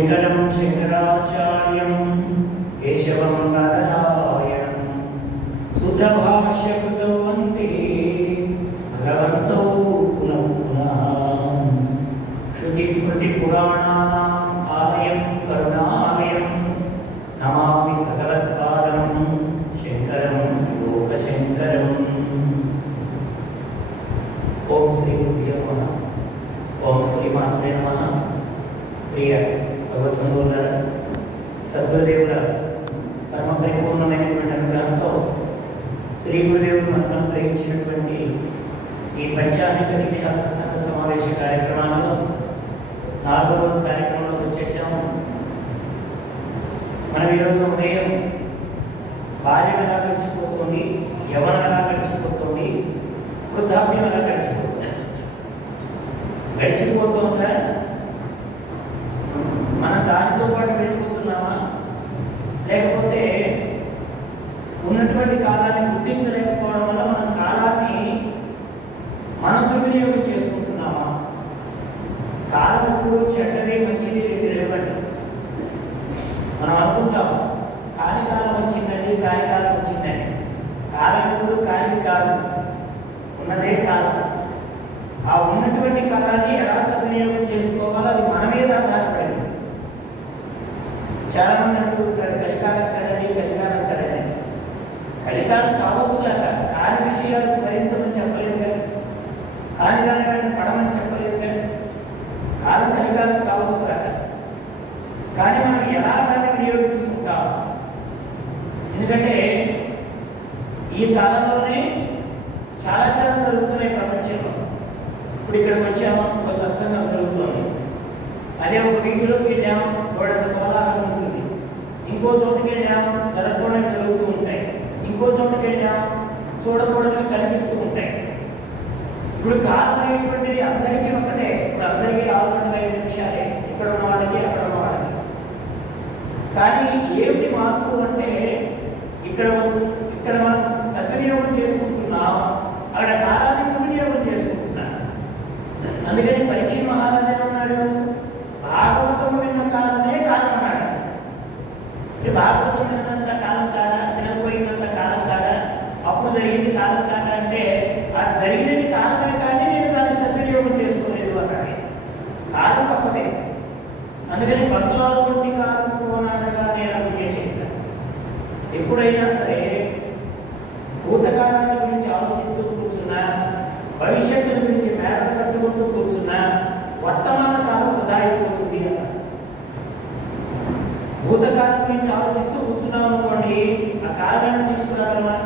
శంకరం శంకరాచార్యం కేశవం నారాయణం సూత్రభాష్యకృతో వందే భగవంతో పునః పునః శృతిస్మృతిపురాణానాం ఆలయం కరుణాలయం నమామి భగవత్పాదం శంకరం లోకశంకరం. ఓం శ్రీ గురుభ్యో నమః. ఓం శ్రీమాత్రే నమః. ప్రియ భగవద్బంధువులారా, సద్గురుదేవుల పరమ పరిపూర్ణమైనటువంటి అనుగ్రహంతో శ్రీ గురుదేవులు మనకు అనుగ్రహించినటువంటి ఈ పంచాంగిక దీక్షా సత్సంగ సమావేశ కార్యక్రమాల్లో 4వ రోజు కార్యక్రమంలోకి వచ్చేసాము. మనం ఈరోజు ఉదయం బాల్యం ఎలా గడిచిపోతుంది, యవ్వనం ఎలా గడిచిపోతుంది, వృద్ధాప్యం ఎలా గడిచిపోతుందా, మనం దానితో పాటు వెళ్ళిపోతున్నామా, లేకపోతే ఉన్నటువంటి కాలాన్ని గుర్తించలేకపోవడం వల్ల మన కాలాన్ని మనం దుర్వినియోగం చేసుకుంటున్నామా? కాలం ఎప్పుడు చెడ్డది మంచిది లేవండి. మనం అనుకుంటాము కాని కాలం వచ్చిందండి, కాని కాలం వచ్చిందండి. కాలం ఎప్పుడు కానిది కాదు, ఉన్నదే కాలం. ఆ ఉన్నటువంటి కాలాన్ని ఎలా సద్వినియోగం చేసుకోవాలో అది మన మీద ఆధారపడింది. చాలా మంది అంటుంటారు కలికాలం కదండి, కలికాలం కదండి. కలికాలం కావచ్చు కాక కాని విషయాలు స్మరించమని చెప్పలేదు కానీ, కాని దాని వెంట పడమని చెప్పలేదు కానీ. కాలం కలికాలం కావచ్చు కాక, కానీ మనం ఎలా దాన్ని వినియోగించుకుంటాం? ఎందుకంటే ఈ కాలంలోనే చాలా చాలా జరుగుతున్నాయి ప్రపంచంలో. ఇప్పుడు ఇక్కడికి వచ్చాము, ఒక సత్సంగం జరుగుతుంది. అదే ఒక వీధిలోకి వెళ్ళాము, గోడంత కోలాహలం ఉంటుంది. ఇంకో చోటుకి వెళ్ళాము, జరగకుండా జరుగుతూ ఉంటాయి. ఇంకో చోటుకి వెళ్ళాము, చూడకూడదు కనిపిస్తూ ఉంటాయి. ఇప్పుడు కాలం అనేటువంటిది అందరికీ ఒకటే. ఇప్పుడు అందరికీ 6 గంటల 5 నిమిషాలే, ఇక్కడ ఉన్న వాళ్ళకి అక్కడ ఉన్న వాళ్ళకి. కానీ ఏమిటి మార్పు అంటే ఇక్కడ మనం సద్వినియోగం చేసుకుంటున్నాం, అక్కడ కాలాన్ని దుర్వినియోగం చేసుకుంటున్నాం. అందుకని పరీక్ష మహారాజు ఉన్నాడు, భాగవతము విన్న కాలమే కాలం అన్నాడు. భాగవతం విన్నదంత కాలం కాదా, వినకపోయినంత కాలం కాదా, అప్పుడు జరిగింది కాలం కాదా అంటే ఆ జరిగినది కాలమే, కానీ నేను దాన్ని సద్వినియోగం చేసుకోలేదు అన్నాడు. కాలం తప్పదే. అందుకని బంగారు వంటి కాలం పోనాడగా నేను అందుకే చెప్తాను. ఎప్పుడైనా సరే భూతకాలాన్ని గురించి ఆలోచిస్తూ కూర్చున్నా, భవిష్యత్తు గురించి మేర కట్టుకుంటూ కూర్చున్నా, వర్తమాన కాలం వృధా అయిపోతుంది అన్నారు. భూతకాలం గురించి ఆలోచిస్తూ కూర్చున్నాం అనుకోండి, ఆ కాలాన్ని తీసుకురాగలమా?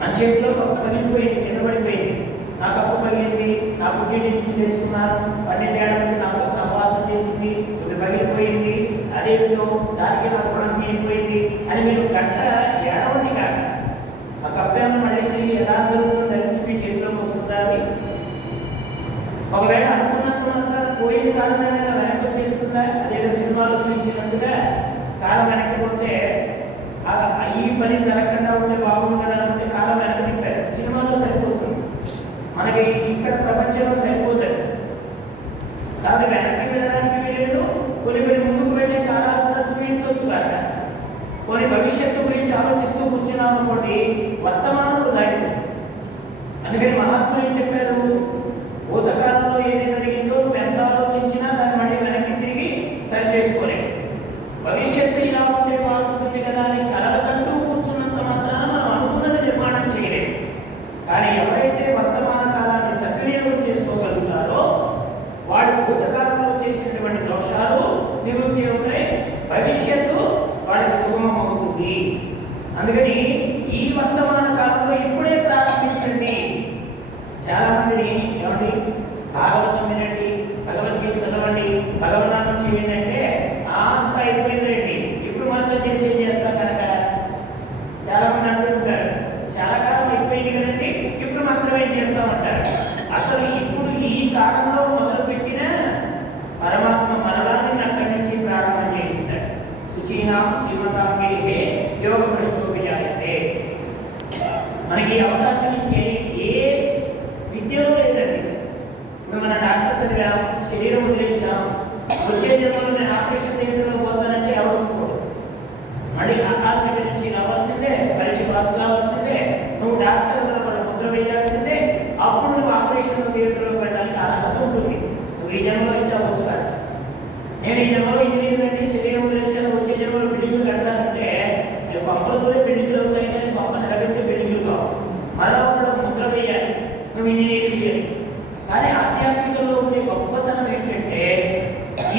మన చేతిలో పగిలిపోయింది, కింద పడిపోయింది. నాకు అప్పు పగిలింది, నా పుట్టింటి నుంచి తెచ్చుకున్నాను, 12 ఏళ్ల నుండి నాతో సహవాసం చేసింది, ఇప్పుడు పగిలిపోయింది, అదేమిటో దానికి నా రుణం తీరిపోయింది అని మీరు గంట ఏడవండి కాక ఆ కప్పేమో మళ్ళీ ఎలా జరుగుతుందో ధరించి మీ చేతిలోకి వస్తుందా? ఒకవేళ అనుకున్నంత మాత్రం పోయిన కాలమైనా వెనక్కి వచ్చేస్తుందా? అదేదో సినిమాలో చూపించినట్టుగా కాలం వెనక్కిపోతే ఈ పని జరగకుండా ఉంటే బాగుంది కదా అనుకుంటే కాలం వెనక్కి తిప్పారు. సినిమాలో సరిపోతుంది, మనకి ఇక్కడ ప్రపంచంలో సరిపోతుంది. కాబట్టి వెనక్కి వెళ్ళడానికి వీలేదు, కొన్ని ముందుకు వెళ్ళే కాలాలు కూడా చూపించవచ్చు కాక. కొన్ని భవిష్యత్తు గురించి ఆలోచిస్తూ కూర్చున్నాం అనుకోండి, వర్తమానంలో దాగిపోతుంది. అందుకని మహాత్ములు ఏం చెప్పారు? భూతకాలంలో ఏది జరిగిందో నువ్వు ఎంత ఆలోచించినా దాన్ని మళ్ళీ వెనక్కి తిరిగి సరి చేసుకోలేవు. భవిష్యత్తు ఇలా ఉంటే బాగుంటుంది కదా అని కలలకంటూ కూర్చున్నంత మాత్రాన మనం అనుకున్నది నిర్మాణం చేయలేము. కానీ ఎవరైతే వర్తమాన కాలాన్ని సద్వినియోగం చేసుకోగలుగుతారో వాడు భూతకాలంలో చేసినటువంటి దోషాలు నివృత్తి అవుతాయి, భవిష్యత్తు వాడికి సుగమం అవుతుంది. అందుకని ఈ వర్తమాన కాలంలో ఇప్పుడే ప్రారంభించండి. చాలా మందిని ఏమండి భాగవతం వినండి, భగవద్గీత చదవండి, భగవన్నామం చేయండి అంటే అంతా అయిపోయిందండి, ఇప్పుడు మాత్రం చేస్తాం కనుక. చాలా మంది అంటుంటారు చాలా కాలం అయిపోయింది కదండి, ఇప్పుడు మాత్రమే చేస్తామంటారు. అసలు ఇప్పుడు ఈ కాలంలో మొదలుపెట్టిన పరమాత్మ మనలాన్ని అక్కడి నుంచి ప్రారంభం చేయిస్తాడు. శుచీనాం శ్రీమతాంగే యోగ భ్రష్టోపజాయతే. మనకి అవకాశం ఇంకే ఏ విద్యలో లేదండి. ఇప్పుడు మన డాక్టర్ చదివాం, శరీరం వదిలేసాం, వచ్చే జన్మలో నేను ఆపరేషన్ థియేటర్లో పోతానంటే ఎవరు మళ్ళీ అకాల నుంచి రావాల్సిందే, పరీక్ష పాస్ కావాల్సిందే, నువ్వు డాక్టర్ ముద్ర వేయాల్సిందే, అప్పుడు నువ్వు ఆపరేషన్ థియేటర్లో వెళ్ళడానికి అర్హత ఉంటుంది. నువ్వు ఈ జన్మలో అయితే అవ్వచ్చు కాదు. నేను ఈ జన్మలో ఇంజనీర్ అండి శరీరం వదిలేసాను, వచ్చే జన్మలో బిల్డింగ్లు కట్టాలంటే పంపలతోనే బిల్డింగ్లు అవుతాయి, కానీ పంప నిలబెట్టే బిల్డింగ్లు కావు. మరో కూడా ముద్ర వేయాలి, నువ్వు ఇంజనీర్ వేయాలి. కానీ ఆధ్యాత్మికంలో ఉండే గొప్పతనం ఏంటంటే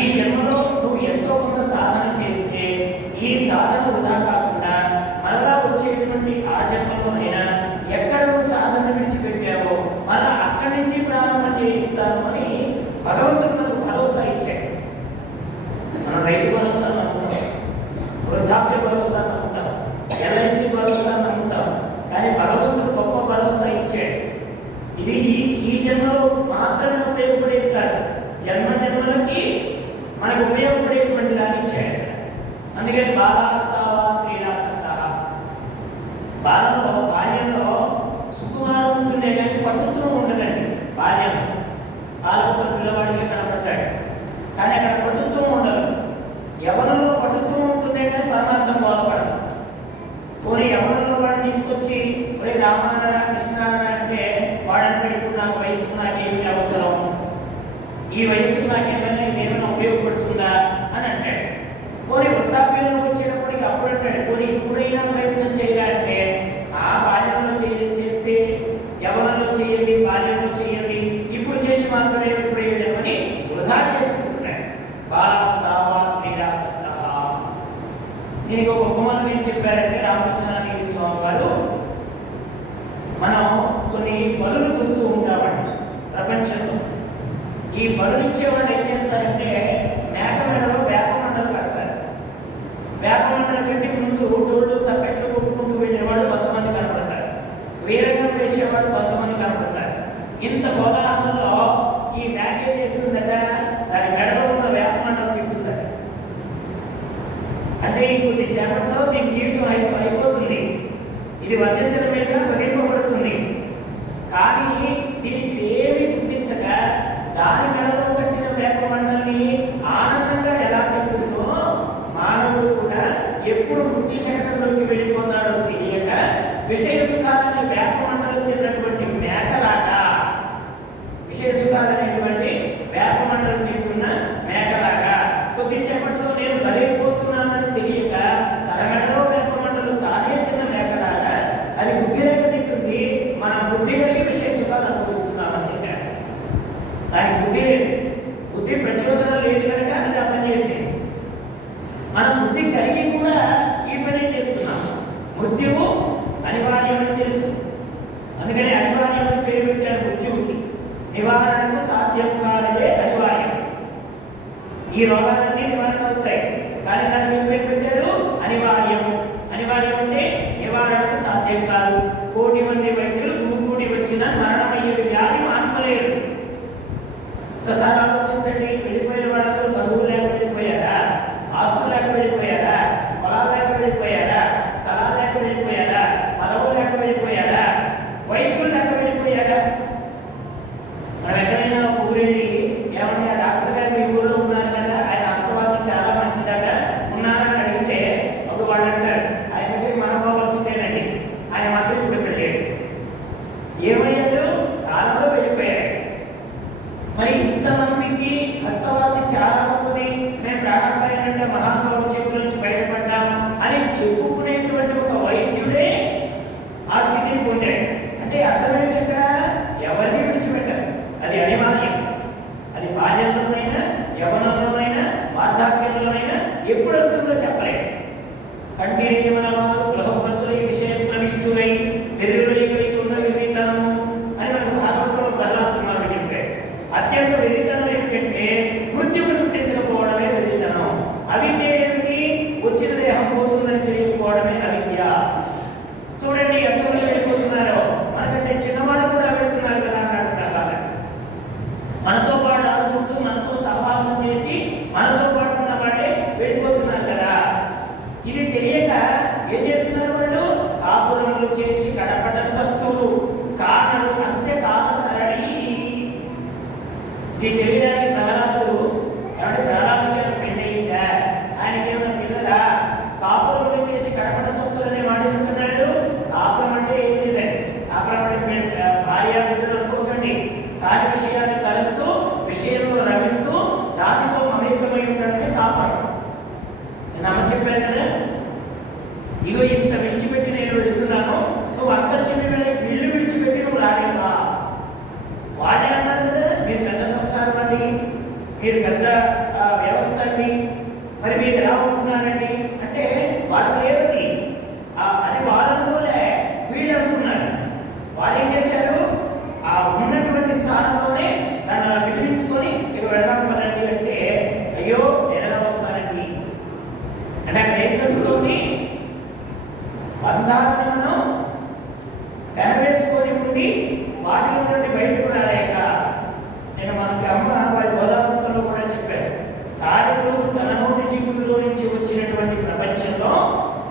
ఈ జన్మలో నువ్వు ఎంతో కొంత సాధన చేస్తే ఈ సాధన వృధా కాకుండా మరలా వచ్చేటువంటి ఆ జన్మలోనైనా ఎక్కడ నువ్వు సాధన విడిచిపెట్టావో మళ్ళా అక్కడి నుంచి ప్రారంభం చేయిస్తాను అని భగవంతుడు మనకు భరోసా ఇచ్చాడు. మనం రైతు భరోసా నమ్ముతాం, వృద్ధాప్య భరోసా నమ్ముతాం, ఎల్ఐసి భరోసా నమ్ముతాం, కానీ భగవంతుడు గొప్ప భరోసా ఇచ్చాడు. ఇది ఈ జన్మలో మాత్రమే ఉపయోగపడేది కాదు, జన్మ జన్మలకి మనకు ఉపయోగపడేటువంటి దాన్ని ఇచ్చాడు. అందుకని బాలాస్తావా క్రీడాసక్త, బాల్యంలో సుకుమారం ఉంటుందే కానీ పట్టుత్వం ఉండదండి. బాల్యం పాలకుల పిల్లవాడికి కనపడతాడు, కానీ అక్కడ పట్టుత్వం ఉండదు. యవనంలో పట్టుత్వం ఉంటుందే కానీ పరమార్థం బోధపడదు. పోనీ యవనంలో వాడిని తీసుకొచ్చి ఒరే రామానగర కృష్ణానగర అంటే వాడంటే ఇప్పుడు నాకు వయసుకు నాకేమి అవసరం, ఈ వయసుకు నాకేమైనా ఇదేమైనా ఉపయోగపడుతుందా అని అంటాడు. పోనీ వృద్ధాప్యంలో వచ్చేటప్పటికి అప్పుడు అంటాడు పోనీ ఇప్పుడైనా ప్రయత్నం చేయాలంటే ఆ బాల్యంలో చేస్తే యవనంలో చేయండి, బాల్యంలో చేయండి, ఇప్పుడు చేసి మాత్రమే ప్రయోజనం అని వృధా చేసుకుంటున్నాడు. బాలాస్తావా క్రీడాసక్త. దీనికి ఒక ఉపమానం ఏం చెప్పారంటే రామకృష్ణానంద స్వామి వారు, మనం కొన్ని బలులు చూస్తూ ఉంటామండి ప్రపంచంలో. ఈ బలులు ఇచ్చేవాళ్ళు ఏం చేస్తారంటే మేక మెడలో వేప మండలు కడతారు. వేప మండల కంటే ముందు డోళ్ళు తప్పెట్లు కొట్టుకుంటూ వెళ్ళేవాడు కొంతమంది కనపడతారు, వీరంగం వేసేవాడు కొంతమంది కనపడతారు. ఇంత కోలాహలంలో ఈ మేక ఏం చేస్తుందట, దాని మెడలో ఉన్న వేప మండలం తింటుందట. అంటే ఇంకొద్ది సేపట్లో దీని జీవితం అయిపోతుంది, ఇది వదిశల మీద వదిలింపబడుతుంది. కానీ దీనికి ఏమీ గుర్తించక దాని మెడలో కట్టిన వేప మండలిని ఆనందంగా ఎలా తింటుందో మానవుడు కూడా ఎప్పుడు బుద్ధి శకటంలోకి వెళ్ళిపోతాడో తెలియక విషయ సుఖాలనే వేప మండలి తిన్నటువంటి మేకలాగా, విషయ సుఖాలనేటువంటి వేప మండలి తింటున్న మేకలాగా కొద్దిసేపట్లో నేను బలైపోతున్నానని తెలియక తన మెడలో వేప మండలు తానే తిన్న మేకలాగా అది బుద్ధి లేక తింటుంది. మనం బుద్ధి కలిగి విషయ సుఖాలు అనుభవిస్తున్నామని చెప్పాడు. దానికి బుద్ధి లేదు, బుద్ధి ప్రచోదనం లేదు కనుక అది ఆ పని చేసేది. మనం బుద్ధి కలిగి కూడా ఈ పని చేస్తున్నాం. మృత్యువు అనివార్యమని తెలుసు, అందుకని అనివార్యమని పేరు పెట్టారు మృత్యువుకి. నివారణకు సాధ్యం కానిదే అనివార్యం. ఈ రోగాలన్నీ నివారణ అవుతాయి, కానీ దానికి ఏం పేరు పెట్టారు అనివార్యం. అనివార్యం అంటే నివారణకు సాధ్యం కాదు. 1,000,000 మంది వైద్యులు గుమిగూడి వచ్చిన మరణమయ్యే వ్యాధి మాన్పలేరు. ఒకసారి ఆలోచించండి, వెళ్ళిపోయిన వాళ్ళందరూ బంధువులు లేక వెళ్ళిపోయారా, ఆస్తులు లేక వెళ్ళిపోయారా, పొలాలు లేక వెళ్ళిపోయారా, స్థలాలు లేక వెళ్ళిపోయారా, పదవులు లేక వెళ్ళిపోయారా, వైద్యులు లేక వెళ్ళిపోయారా? మనం ఎక్కడైనా ఒక ఊరెళ్ళి ఏమంటే ఆ డాక్టర్ గారు మీ ఊళ్ళో ఉన్నారు కదా, ఆయన అస్తవాసి చాలా మంచిదాకా ఉన్నారని అడిగితే అప్పుడు వాళ్ళు అంటారు ఆయన దగ్గరికి మనం పోవాల్సిందేనండి, ఆయన మాత్రం ఇప్పుడు పెట్టాడు. ఏమయ్యాడు? కాలంలో వెళ్ళిపోయాడు. మరి ఇంతమందికి హస్తవాసి చాలా గొప్పది, మేము ప్రాణాపాయాలంటే మహానుభావ చేతుల నుంచి బయటపడ్డాం అని చెప్పుకునేటువంటి ఒక వైద్యుడే ఆ స్థితిని పొందాడు. అంటే అర్థమేంటి, ఇక్కడ ఎవరిని విడిచిపెట్టారు, అది అనివార్యం. అది బాల్యంలోనైనా, యవనంలోనైనా, వార్ధాక్యంలోనైనా ఎప్పుడు వస్తుందో చెప్పలేదు. కంటిరియమన వారు గృహపతులై విషయం ప్రవిష్టులై వెర్రులైన వివేకము అని మనకు భాగవతంలో ప్రహ్లాదుడు చెప్పాడు. అత్యంత వెర్రితనం ఏమిటంటే మృత్యువును గుర్తించకపోవడమే వెర్రితనం. అవిద్య ఏమిటి? వచ్చిన దేహం పోతుందని తెలియకపోవడమే అవిద్య. చూడండి ఎంతమంది వెళ్ళిపోతున్నారో, మనకంటే చిన్నవాళ్ళు కూడా వెళ్తున్నారు కదా అన్నాడు ప్రహ్లాదుడు. మనతో పాటు ఆడుకుంటూ మనతో సహవాసం చేసి మనతో పాటు ఉన్న వాళ్ళే వెళ్ళిపోతున్నారు కదా. ఇది తెలియక ఏం చేస్తున్నారు వాళ్ళు? కాపురములు చేసి కడపట సత్తులు కారణం అంత్యకాల సరళి. ఇది తెలియడానికి ప్రహ్లాదుడు ఏమంటే కాని విషయాన్ని తలుస్తూ విషయంలో రమిస్తూ దానితో మమేకమై ఉండడమే కాపాడు. నేను అమ్మ చెప్పాను కదా, ఇగో ఇంత విడిచిపెట్టి నేను వెళుతున్నాను, నువ్వు అక్క చెల్లి ఇల్లు విడిచిపెట్టి నువ్వు రాలేవా? వాడే అన్నారు కదా, మీరు పెద్ద సంసారం అండి, మీరు పెద్ద వ్యవస్థ అండి, మరి మీరు ఎలా ఉంటున్నారండి అంటే వాళ్ళకి లేదది, అది వాళ్ళనుకోలే, వీళ్ళు అనుకున్నారు. వాళ్ళు ఏం చేశారు, ఆ ఉన్నటువంటి స్థానంలోనే దాన్ని అలా విధించుకొని ఇక వెళదాం పదండి అంటే, అయ్యో నేను ఎలా వస్తానండి అంటే అక్కడ ఏం జరుగుతుంది, బంధాలను మనం పెనవేసుకొని ఉండి వాటిలో నుండి బయటకు రాలేక, నేను మనకి అమ్మ వారి గోదావరిలో కూడా చెప్పాను, సాధకుడు తన నోటి జీవుల్లో నుంచి వచ్చినటువంటి ప్రపంచంలో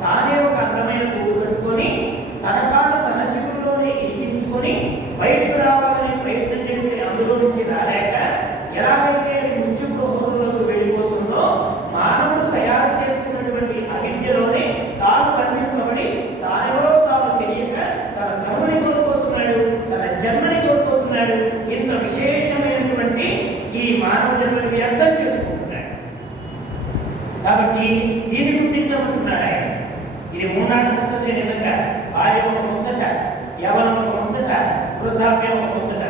తానే ఒక అందమైన పువ్వు కట్టుకొని తన కాళ్ళు తన జీవుల్లోనే ఇరికించుకొని బయటకు రావాలని ప్రయత్నం చేస్తే అందులో నుంచి రాలేక ఎలాగైతే అది ముచ్చు గృహంలోకి వెళ్ళిపోతుందో, మానవుడు తయారు చేసుకున్నటువంటి అవిద్యలోనే తాను బంధింపబడి తానెవరో తాను తెలియక తన ధర్మని కోల్పోతున్నాడు, తన జన్మని కోల్పోతున్నాడు. ఇంత విశేషమైనటువంటి ఈ మానవ జన్మని వ్యర్థం చేసుకుంటున్నాడు. కాబట్టి దీన్ని గుర్తించమంటున్నాడు ఆయన. ఇది మూనాడు ముచ్చటే నిజంగా. బాల్యం ఒక ముచ్చట, యవనం ఒక ముచ్చట, వృద్ధాప్యం ఒక ముచ్చట.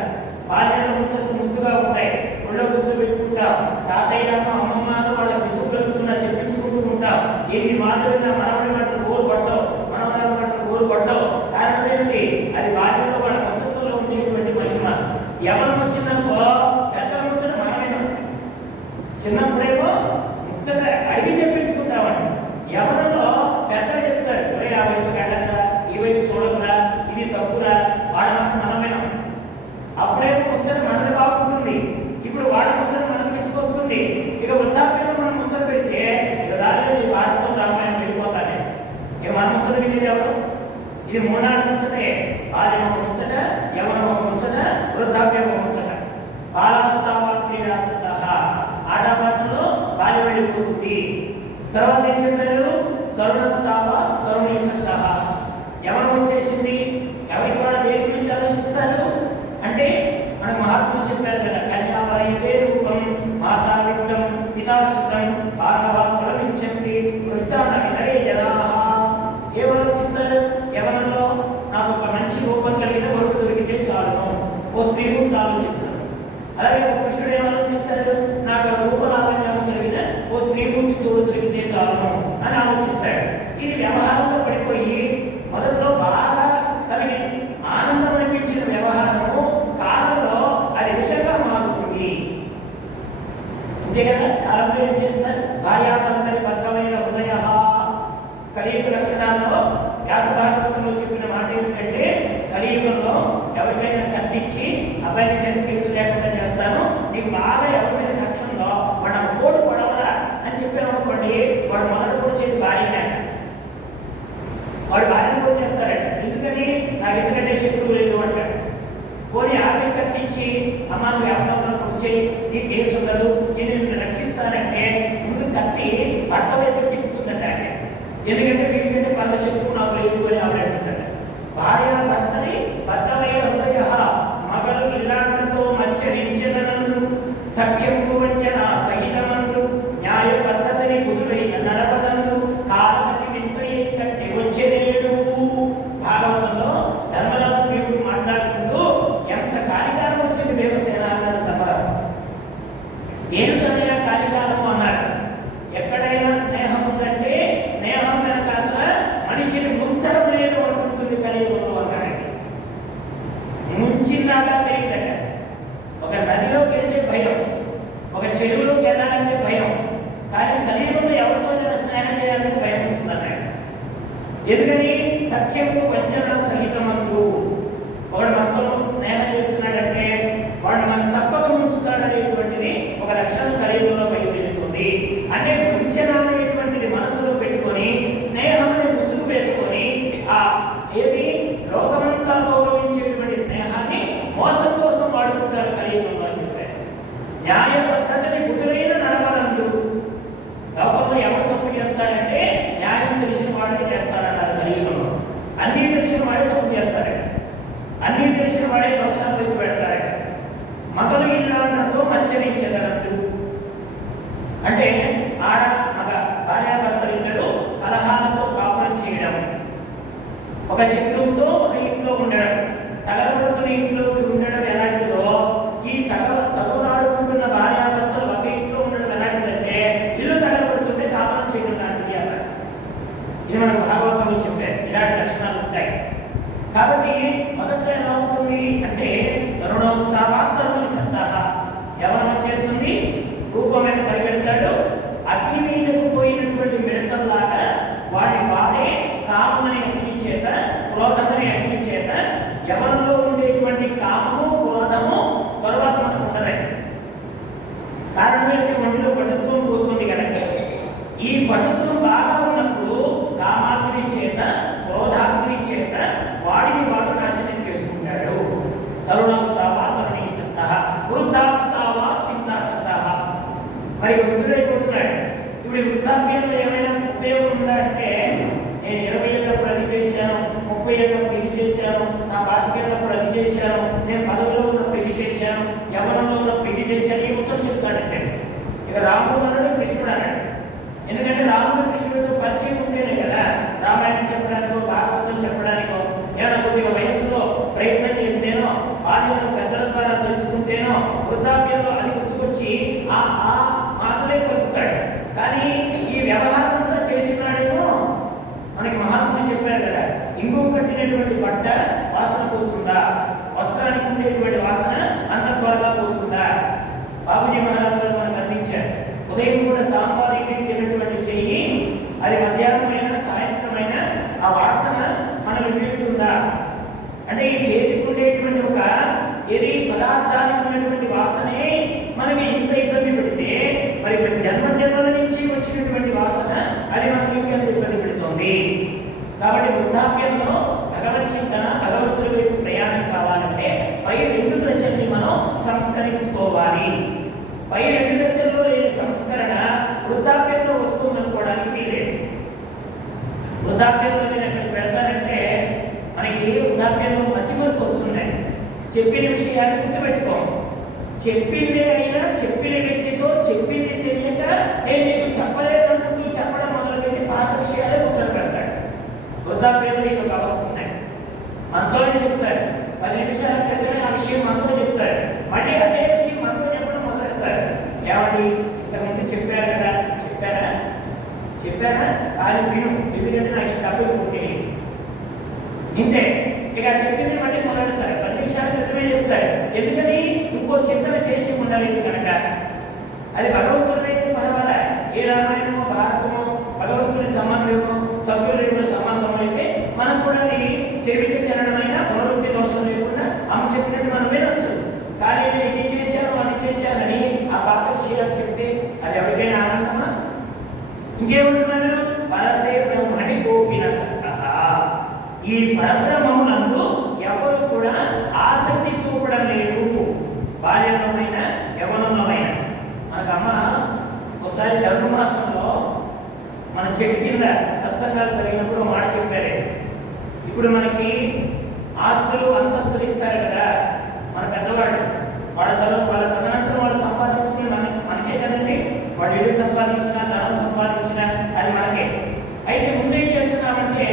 బాల్యంలో ముచ్చట్లు ముద్దుగా ఉంటాయి, ఒళ్ళో కూర్చోబెట్టుకుంటాం, తాతయ్యను అమ్మమ్మను వాళ్ళకి విసుగలుగుతున్నా చెప్పించుకుంటూ ఉంటాం. ఎన్ని మాటలు విన్నా మనవడి మాటలు బోరు కొట్టవు, మనవడి మాటలు బోరు కొట్టవు. కారణం ఏంటి, అది బాల్యంలో వాళ్ళ ముచ్చట్లో ఉండేటువంటి మహిమ. యవనం వచ్చిందనుకో పెద్దల ముచ్చట మనమేనా, చిన్నప్పుడేమో ముచ్చట అడిగి చెప్పించుకుంటామండి. యవనంలో పెద్దలు చెప్తారు, ఒరే ఆ వైపు వెళ్ళకురా, ఈ వైపు చూడకురా, ఇది తప్పురా, వాళ్ళ మనమేనా. అప్పుడేమో ముచ్చట మనది బాగుంటుంది, ఇప్పుడు వాళ్ళ ముచ్చట మనకు తీసుకొస్తుంది. ఇక వృద్ధాప్యంలో మనం ముచ్చట పెడితే ఇక దానిలో ఈ భారతం రామాయణం వెళ్ళిపోతానే. ఇక మన ముచ్చట వినేది ఎవరు? ఇది మూనాడు ముచ్చటే. బాల్యం ఒక ముచ్చట, యవనం ఒక ముచ్చట, వృద్ధాప్యం ఒక ముచ్చట. బాలాస్తావా క్రీడాసక్త, ఆటపాటల్లో బాల్యం వెళ్ళిపోతుంది. తర్వాత ఏం చెప్పారు, తరుణస్తావా తరుణీసక్త, యవనం వచ్చేసింది. ఎవరికి కూడా దేని గురించి ఆలోచిస్తారు అంటే మన మహాత్ములు చెప్పారు కదా, కన్యావరయతే రూపం మాతా విత్తం పితాశ్రుతం భాగవా ప్రవించంతి పృష్టాన విధరే జనాః. ఏమాలోచిస్తారు యవనంలో, నాకు ఒక మంచి రూపం కలిగిన వరుడు దొరికితే చాలును, ఓ స్త్రీ గురించి ఆలోచిస్తారు. అలాగే ఒక పురుషుడు ఏమాలోచిస్తాడు, నాకు రూపలావణ్యం కలిగిన ఓ స్త్రీ గురించి తోడు దొరికితే చాలును అని ఆలోచిస్తాడు. ఇది వ్యవహారంలో పడిపోయి మొదట్లో బాగా తనకి ఆనందం అనిపించిన వ్యవహారము కాలంలో అది విషయంగా మారుతుంది. అంతే కదా, కాలంలో ఏం చేస్తారు, భార్యాభర్తని బద్ధమైన హృదయ. కలియుగ లక్షణాల్లో వ్యాస భాగవతంలో చెప్పిన మాట ఏమిటంటే, కలియుగంలో ఎవరికైనా కట్టించి అబ్బాయి మీద కేసు లేకుండా చేస్తాను, నీకు బాగా ఎవరి మీద కక్ష ఉందో వాడు ఆ కోడు పడవరా అని చెప్పామనుకోండి, వాడు మొదలు వచ్చేది భార్యనే, వాడు భార్యను కూడా చేస్తాడట. ఎందుకని, నాకు ఎందుకంటే శత్రువు లేదు అంటాడు. పోనీ ఆవిడ కట్టించి అమ్మ నువ్వు వ్యాపారంలో పూర్తి చేయి, నీ కేసు ఉండదు, నేను రక్షిస్తానంటే ముందు కత్తి భర్త వైపు తిప్పుతుందంట ఆయన. ఎందుకంటే వీడికంటే పర్వ శత్రువు నాకు లేదు అని ఆవిడ అంటుందట. భార్య భర్తని బద్ధమైన హృదయ, మగలు ఇలాంటితో మచ్చరించదనందు సఖ్యంపు వంచన సహితమందు న్యాయ పద్ధతిని బుధులైన నడపదందు కాలగతి వింతయ్యి కట్టి వచ్చేనేడు. భాగవతంలో ధర్మరాజు దేవుడు మాట్లాడుకుంటూ ఎంత కాలికాలం వచ్చింది దేవసేన అన్నారు ధర్మరాజు. ఏమిటనయా కాలికాలము అన్నారు. ఎక్కడైనా స్నేహం ఉందంటే స్నేహం వెనకాల మనిషిని ముంచడం లేదు అనుకుంటుంది కలియుగంలో అన్నాడు. ముంచిందాకా తెలియదట. ఒక నదిలోకి వెళ్తే భయం, ఒక చెరువులోకి వెళ్ళాలంటే భయం, కానీ కలియుగంలో ఎవరితో స్నేహం చేయాలంటే భయం వస్తుందన్నాడు. ఎందుకని, సత్యము వంచన సహితమందు. ఒకడు మనతో స్నేహం చేస్తున్నాడంటే వాడు మనం తప్పక ముంచుతాడనేటువంటిది ఒక లక్షణం కలియుగంలో బయలుదేరుతుంది. అంటే వంచన అనేటువంటిది మనసులో పెట్టుకొని స్నేహం అనే ముసుగు వేసుకొని ఆ ఏది లోకమంతా గౌరవించేటువంటి స్నేహాన్ని మోసం కోసం వాడుకుంటారు కలియుగంలో అని చెప్పారు. న్యాయ పద్ధతిని బుధులైన నడవనందు. లోకంలో ఎవరు తప్పు చేస్తాడంటే న్యాయం తెలిసిన వాడే చేస్తాడన్నారు కలియుగంలో. అన్నీ తెలిసిన వాడే తప్పు చేస్తాడట, అన్నీ తెలిసిన వాడే దోషాల వైపు పెడతాడట. అంటే ఆడ మగ భార్యాభర్తలు ఇద్దరు కలహాలతో కాపురం చేయడం, ఒక శత్రువుతో ఒక ఇంట్లో ఉండడం, తగలబడుతున్న ఇంట్లో ఉండడం ఎలాంటిదో ఈ తగులాడుకుంటున్న భార్యాభర్తలు ఒక ఇంట్లో ఉండడం ఎలాంటిదంటే ఇల్లు తగలబడుతుంటే కాపురం చేయడం లాంటిది అన్నారు. ఇది మనకు భాగవతంలో చెప్పారు, ఇలాంటి లక్షణాలు ఉంటాయి. కాబట్టి మొదట్లో ఎలా ఉంటుంది అంటే తరుణోస్తావాంతరుని సత్తాహ, యవనం వచ్చేస్తుంది, రూపమైన పరిగెడతాడు, అగ్ని మీదకు పోయినటువంటి మిడతల్లాగా వాడే కామమనే అగ్ని చేత, క్రోధమనే అగ్ని చేత యవనంలో ఉండేటువంటి కామము క్రోధము తరువాత మనకు ఉండదు. కారణం ఏంటి? ఒంటిలో పటుత్వం పోతుంది కనుక. ఈ పటుత్వం బాగా ఉన్నప్పుడు కామాగ్ని చేత క్రోధాగ్ని చేత వాడిని వాడు నాశనం చేసుకుంటాడు. తరుణోస్తావా తరుణీ సత్తః, వృద్ధాస్తావా చింతాసత్తః. మరి వృద్ధుడైపోతున్నాడు. ఇప్పుడు వృద్ధాప్యంలో ఏమైనా ఉపయోగం ఉందా అంటే, నేను 20 ఏళ్ళప్పుడు అది చేశాను, 30 ఏళ్ళప్పుడు ఇది చేశాను, నా 25 ఏళ్ళప్పుడు అది చేశాను, నేను 10లో ఉన్నప్పుడు ఇది చేశాను, యవనంలో ఉన్నప్పుడు ఇది చేశాను, ఈ ఉత్తరం చెప్తాడంటే ఇక రాముడు అన్నాడు, కృష్ణుడు అన్నాడు. ఎందుకంటే రాముడు కృష్ణుడితో పరిచయం ఉంటేనే కదా రామాయణం చెప్పడానికో భాగవతం చెప్పడానికో, ఏమైనా కొద్దిగా వయస్సులో ప్రయత్నం చేస్తేనో, బాల్యంలో పెద్దల ద్వారా తెలుసుకుంటేనో, వృద్ధాప్యంలో అది గుర్తుకొచ్చి ఆ మాటలే పలుకుతాడు. కానీ ఈ వ్యవహారం అంతా చేసినాడేమో మనకి మహాత్ములు చెప్పారు కదా, ఇంగు కట్టినటువంటి బట్ట వాసన పోతుందా, వస్త్రానికి ఉండేటువంటి వాసన అంత త్వరగా పోతుందా? బాబుజీ మహారాజు గారు మనకు అందించారు. ఉదయం కూడా సాంబార్ ఇడ్లీ తిన్నటువంటి చెయ్యి అది మధ్యాహ్నమైన సాయంత్రమైన ఆ వాసన మనల్ని వీడుతుందా అంటే, ఈ చేతికి ఉండేటువంటి ఒక ఏది పదార్థానికి ఉన్నటువంటి వాసనే మనకి ఇంత ఇబ్బంది పెడితే, మరి జన్మల నుంచి వచ్చినటువంటి వాసన అది మనకి ఇంకెంత ఇబ్బంది పెడుతుంది. కాబట్టి వృద్ధాప్యంలో భగవత్ చింతన, భగవంతుడి వైపు ప్రయాణం కావాలంటే పై 2 దశల్ని మనం సంస్కరించుకోవాలి. పై 2 దశల్లో లేని సంస్కరణ వృద్ధాప్యంలో వస్తుందనుకోవడానికి వీలేదు. వృద్ధాప్యంలో నేను ఎక్కడికి పెడతానంటే, మనకి వృద్ధాప్యంలో మతిమరుపు వస్తున్నాయి. చెప్పిన విషయాన్ని గుర్తుపెట్టుకోం. చెప్పిందే అయినా చెప్పిన వ్యక్తితో చెప్పింది తెలియక నేను నీకు చెప్పలేదు అనుకుంటూ చెప్పడం మొదలుపెట్టి పాత విషయాలే ముచ్చట పెడతాడు. వృద్ధాప్యంలో ఇది ఒక అవస్థ ఉన్నాయి. మనతోనే చెప్తారు, 10 నిమిషాల క్రితమే ఆ విషయం మనతో చెప్తారు, మళ్ళీ అదే విషయం మనతో చెప్పడం మొదలెడతారు. ఏమండి ఇంతకుముందు చెప్పారు కదా, చెప్పారా కానీ విను, ఎందుకంటే నాకు ఇంత అభివృద్ధి తెలియదు. ఇంతే, ఇక చెప్పింది మళ్ళీ మొదలెడతారు. 10 నిమిషాల క్రితమే చెప్తారు, ఎందుకని ఇంకో చింతన చేసి ఉండలేదు కనుక. అది భగవంతుడైతే పర్వాలే, ఏ రామాయణమో భారతమో భగవంతుడి సంబంధమో సభ్యుల సంబంధం అయితే మనం కూడా అది చెవిక చరణమైన పునరుక్తి దోషం లేకుండా అమ్మ చెప్పినట్టు మనం వినొచ్చు. కానీ నేను ఇది చేశాను అది చేశానని ఆ పాత విషయాలు చెప్తే అది ఎవరికైనా ఆనందమా? ఇంకేమంటున్నాను? పరసే బ్రహ్మణి గోపిన సత్తః. ఈ పరబ్రహ్మమునందు ఎవరు కూడా ఆసక్తి చూపడం లేదు. బాల్యంలోనైనా యవనంలోనైనా. మనకు అమ్మ ఒకసారి ధనుర్మాసంలో మన చెట్టు కింద సత్సంగాలు జరిగినప్పుడు మాట చెప్పారే, ఇప్పుడు మనకి ఆస్తులు అంతస్తులు ఇస్తారు కదా మన పెద్దవాళ్ళు, వాళ్ళ తదనంతరం వాళ్ళు సంపాదించుకుని మనకే కదండి. వాళ్ళు ఇల్లు సంపాదించినా ధనం సంపాదించినా అది మనకే. అయితే ముందేం చేస్తున్నామంటే,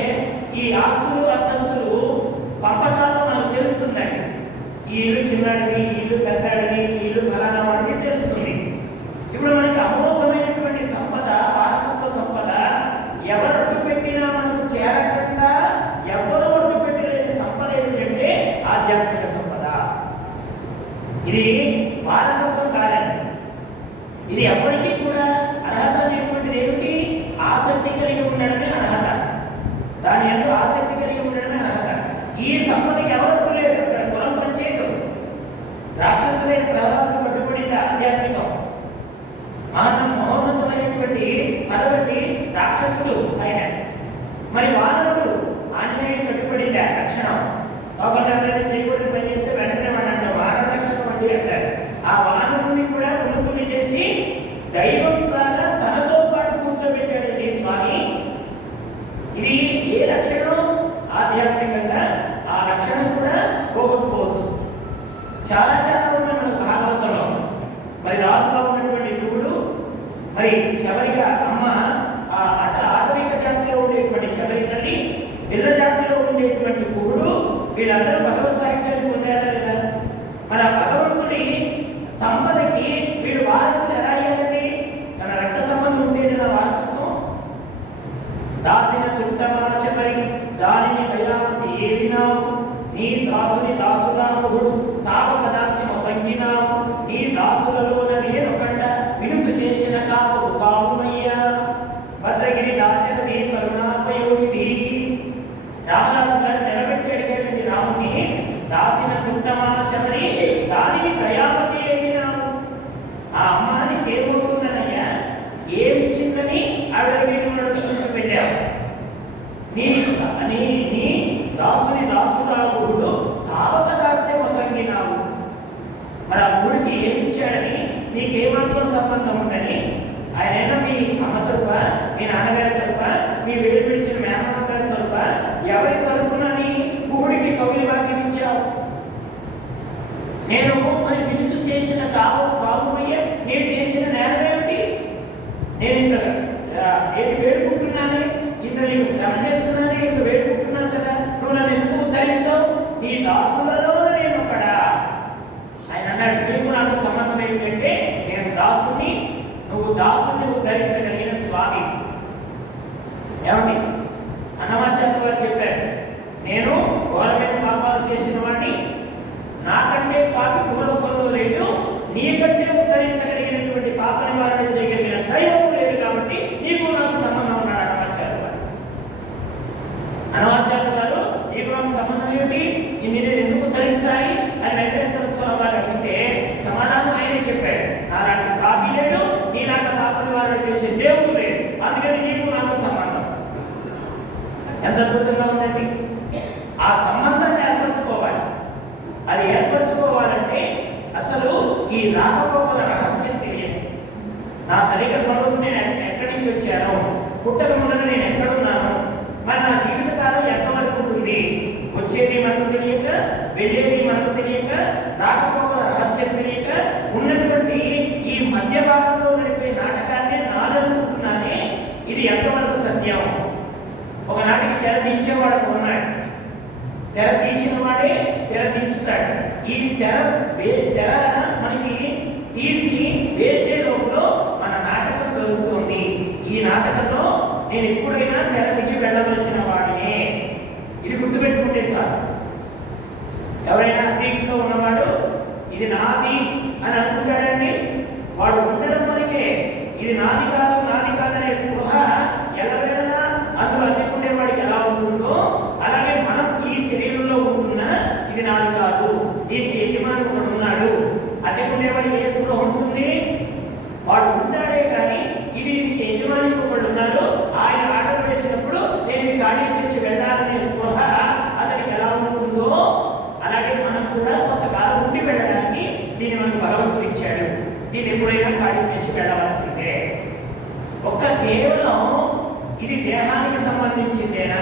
ఈ ఆస్తులు అంతస్తులు పంపకాల్లో మనకు తెలుస్తుందండి. ఈ ఇల్లు చిన్నది, ఈ ఇల్లు పెద్దది, ఈ ఇల్లు ఫలానా వాడికి తెలుస్తుంది. ఇప్పుడు మనకి అమోఘమైనటువంటి సంపద, వారసత్వ సంపద ఎవరు అడ్డు పెట్టినా మనకు చేరకుండా ఎవరు అడ్డు పెట్టలేని సంపద ఏమిటంటే ఆధ్యాత్మిక సంపద. ఇది వారసత్వం కాదండి. ఇది ఎవరికి కూడా అర్హత అనేటువంటిది ఏమిటి? ఆసక్తి కలిగి ఉండడమే అర్హత. దాని ఎందు ఆసక్తి కలిగి ఉండడమే అర్హత. ఈ సంపదకి ఎవరు అడ్డులేరు. అక్కడ కులం పనిచేయదు. రాక్షసులైన ప్రహ్లాదుడు అడ్డుపడింది ఆధ్యాత్మికం. మహోన్నతమైనటువంటి పదవట్టి రాక్షసుడు ఆయన. మరి వానరుడు ఆంజనేయుడికి అడ్డుపడింది ఆ లక్షణం. ఒకళ్ళు ఎవరైనా చేయకూడదు పని చేస్తే వెంటనే వాడంట వానర లక్షణం అండి అంటారు. ఆ వానరుడిని కూడా ఉన్నతుల్ని చేసి దైవం ద్వారా తనతో పాటు కూర్చోబెట్టాడండి స్వామి. ఇది ఏ లక్షణం? ఆధ్యాత్మికంగా ఆ లక్షణం కూడా పోగొట్టుకోవచ్చు. చాలా చాలా ఉన్నాయి మనకు భాగవతంలో. మరి రాజుగా ఉన్నటువంటి ధ్రువుడు మరి నీ దాసులలోన నేనొకండ వినుకు చేసిన కాపు కావుమయ్యా భద్రగిరి దాశరథి కరుణాపయోనిధి. రామదాసు గారు నిలబెట్టి అడిగాడండి రాముని, దాసిన చుట్టమాశమని దానిని దయాపతి అయినాము. ఆ అమ్మానికి ఏమవుతుందనయ్యా, ఏమిచ్చిందని ఆవిడ వెళ్ళావు. నీ దాసుని దాసుడా గురుడు తావక దాస్యం అసంగినావు. మరి ఆ గుడికి ఏమిచ్చాడని నీకేమాత్రం సంబంధం ఉందని ఆయన మీ అమ్మ తరపున, మీ నాన్నగారి తరపున, మీ వేరు విడిచిన మేనమ్మ గారి తరపున ఎవరి తరపున నీ గుడికి కౌలి వాక్యం ఇచ్చావు? నేను మరి వినుకు చేసిన కావుయ్యే నేను చేసిన నేరమేమిటి? నేను ఇంత ఏది వేడుకుంటున్నానే, ఇంత నీకు శ్రమ చేస్తున్నానే, ఇంత వేడుకుంటున్నాను కదా, నువ్వు నన్ను ఎందుకు ఉద్ధరించావు? నీ దాసులలో నేను ఒకడా. ఆయన అన్నాడు, నీకు నాకు సంబంధం ఏమిటంటే నేను దాసుని, నువ్వు దాసుని ఉద్ధరించగలిగిన స్వామి. ఏమండి అన్నమాచార్య గారు చెప్పారు, నేను ఘోరమైన పాపాలు చేసిన వాడిని, నాకంటే పాపి భూలోకంలో లేదు, నీకంటే ఉద్ధరించగలిగినటువంటి పాప నివారణ చేయగలిగిన దైవం లేదు కాబట్టి నీకు నాకు సంబంధం ఉన్నాడు అన్నమాచార్య గారు. అన్నమాచార్య గారు నీకు నాకు సంబంధం ఏమిటి, ఇన్ని నేను ఎందుకు ఉద్ధరించాలి అని వెంకటేశ్వర స్వామి వారు అడిగితే సమాధానం ఆయనే చెప్పాడు, నాలాంటి పాపి లేడు, నీలాంటి పాప నివారణ చేసే దేవుడు లేడు, అందుకని నీకు నాకు సంబంధం. ఎంత అద్భుతంగా ఉందండి. ఆ సంబంధాన్ని ఏర్పరచుకోవాలి. అది ఏర్పరచుకోవాలంటే అసలు ఈ రాకపోకల రహస్యం తెలియదు. నా తల్లిదండ్రులు నేను ఎక్కడి నుంచి వచ్చాను, పుట్టక ముందర నేను ఎక్కడున్నాను, మరి నా జీవిత కాలం ఎంతవరకు ఉంటుంది, వచ్చేది మనకు తెలియక, వెళ్ళేది మనకు తెలియక, రాకపోకల రహస్యం తెలియక ఉన్నటువంటి ఈ మధ్య భాగంలో నడిపే నాటకాన్ని నాదనుకుంటున్నానే, ఇది ఎంతవరకు సత్యం? ఒకనాటికి తెర దించేవాడు ఉన్నాడు, తెర తీసిన వాడే తెర దించుతాడు. ఈ తెర మనకి తీసి వేసే లోపల మన నాటకం జరుగుతుంది. ఈ నాటకంలో నేను ఎప్పుడైనా తెర దిగి వెళ్ళవలసిన వాడినే, ఇది గుర్తుపెట్టుకుంటే చాలు. ఎవరైనా దీంట్లో ఉన్నవాడు ఇది నాది అని అనుకుంటాడండి, వాడు ఉండడం వరకే. ఇది నాది కాదు అనే స్పృహ ఎలాగైనా అందులో అద్దెకుండే వాడికి ఎలా ఉంటుందో అలాగే మనం ఈ శరీరంలో ఉంటున్నా ఇది నాది కాదు, దీనికి యజమాని ఒకడు ఉన్నాడు, అద్దెకుండేవాడికి ఏ స్పృహ ఉంటుంది? వాడు ఉంటాడే కానీ దీనికి యజమాని ఒకడు ఉన్నారు, ఆయన ఆర్డర్ వేసినప్పుడు నేను ఖాళీ చేసి వెళ్ళాలనే స్పృహ అతనికి ఎలా ఉంటుందో అలాగే మనం కూడా కొంతకాలం ఉండి వెళ్ళడానికి దీన్ని మనకు భగవంతుడు ఇచ్చాడు. దీన్ని ఎప్పుడైనా ఖాళీ చేసి వెళ్ళవలసిందే. కేవలం ఇది దేహానికి సంబంధించిందేనా?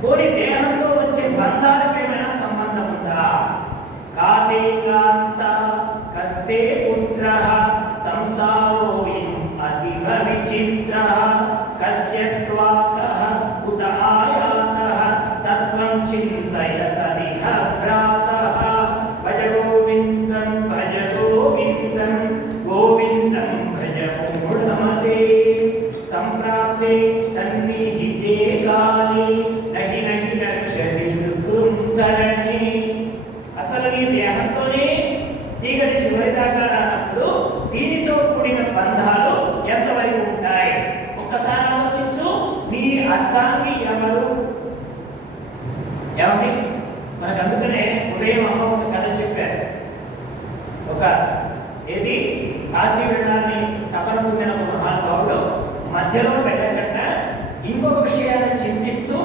పోనీ దేహంతో వచ్చే బంధాలకు ఏమైనా సంబంధం ఉందా? కాతే కాంత కస్తే పుత్రః సంసారోయం అతివ విచిత్రః కస్యత్వాకః ఉత ఆయాతః తత్వం చింతయతదిహ భ్రాతః భజ గోవిందం గోవిందం భజ మూఢమతే సంప్రాప్తే సన్నిహితే కాలే నహి నహి రక్షతి కృంకరణే. అసలు నీ దేహంతోనే నీగడి చివరి దాకా రానప్పుడు దీనితో కూడిన బంధాలు ఎంతవరకు ఉంటాయి? ఒక్కసారి ఆలోచించు. నీ అర్థాన్ని ఎవరు ఏమండి? మనకు అందుకనే ఉదయం అమ్మ ఒక కథ చెప్పారు. ఒక ఏది కాశీ వెళ్ళాలని తపన పొందిన ఒక మహానుభావుడు మధ్యలో వెళ్ళకుండా ఇంకొక విషయాన్ని చింతిస్తూ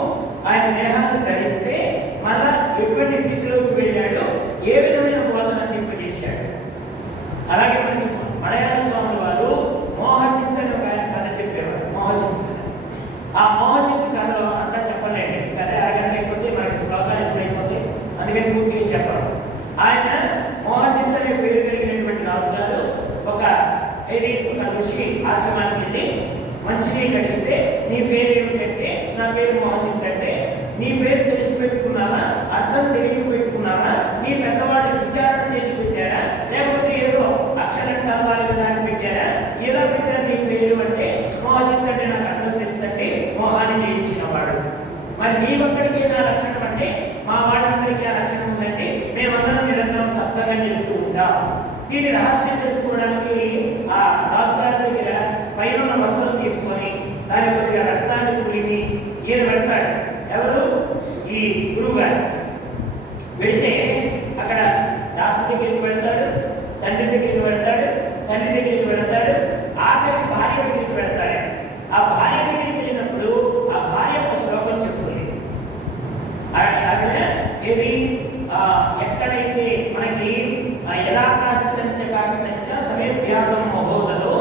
ఆయన దేహాన్ని ధరిస్తే మళ్ళా ఎటువంటి స్థితిలోకి వెళ్ళాడు, ఏ విధమైన బోధన దింపజేశాడు. అలాగే మనకి మలయాళ స్వామి వారు మోహచింతని ఒక ఆయన కథ చెప్పేవారు. మోహచింత ఆ మోహచింత కథలో అంతా చెప్పలేండి, కథ అరగంట అయిపోతే మనకి శ్లోకాలు ఎక్కువైపోతాయి, అందుకని పూర్తిగా చెప్పడం. ఆయన మోహచింత అనే పేరు కలిగినటువంటి రాజుగారు ఒక ఋషి ఆశ్రమానికి వెళ్ళి మంచినీళ్ళు అడిగితే నీ పేరు ఏమిటంటే నా పేరు మోహచింత అంటే, నీ పేరు తెలిసి పెట్టుకున్నావా, అర్థం తెలియ పెట్టుకున్నావా, నీ పెద్దవాళ్ళు విచారణ చేసి పెట్టారా, లేకపోతే ఏదో అక్షరం కావాలి కదా అని పెట్టారా, ఎలా పెట్టారు నీ పేరు అంటే మోహచింత అంటే నాకు అర్థం తెలుసంటే మోహాన్ని జయించిన వాడు. మరి నీ ఒక్కడికి నా లక్షణం అంటే మా వాళ్ళందరికీ ఆ లక్షణం ఉందంటే మేమందరం నిరంతరం సత్సంగం చేస్తూ ఉంటాం. దీని దీని రహస్యం తెలుసుకోవడానికి ఆ రాజుగారి దగ్గర పైన ఉన్న వస్త్రం తీసుకొని దాని కొద్దిగా రక్తాన్ని పులిమి ఈయన వెళ్తాడు. ఎవరు? ఈ గురువు గారు. వెళితే అక్కడ దాసు దగ్గరికి వెళ్తాడు, తండ్రి దగ్గరికి వెళ్తాడు, తండ్రి దగ్గరికి వెళ్తాడు, ఆఖరికి భార్య దగ్గరికి వెళ్తాడు. ఆ భార్య దగ్గరికి వెళ్ళినప్పుడు ఆ భార్య ఒక శ్లోకం చెప్తుంది. ఆవిడ ఏది ఎక్కడైతే మనకి ఎలా కాష్టంచ కాష్టంచ సమీప్యాగం మహోదలో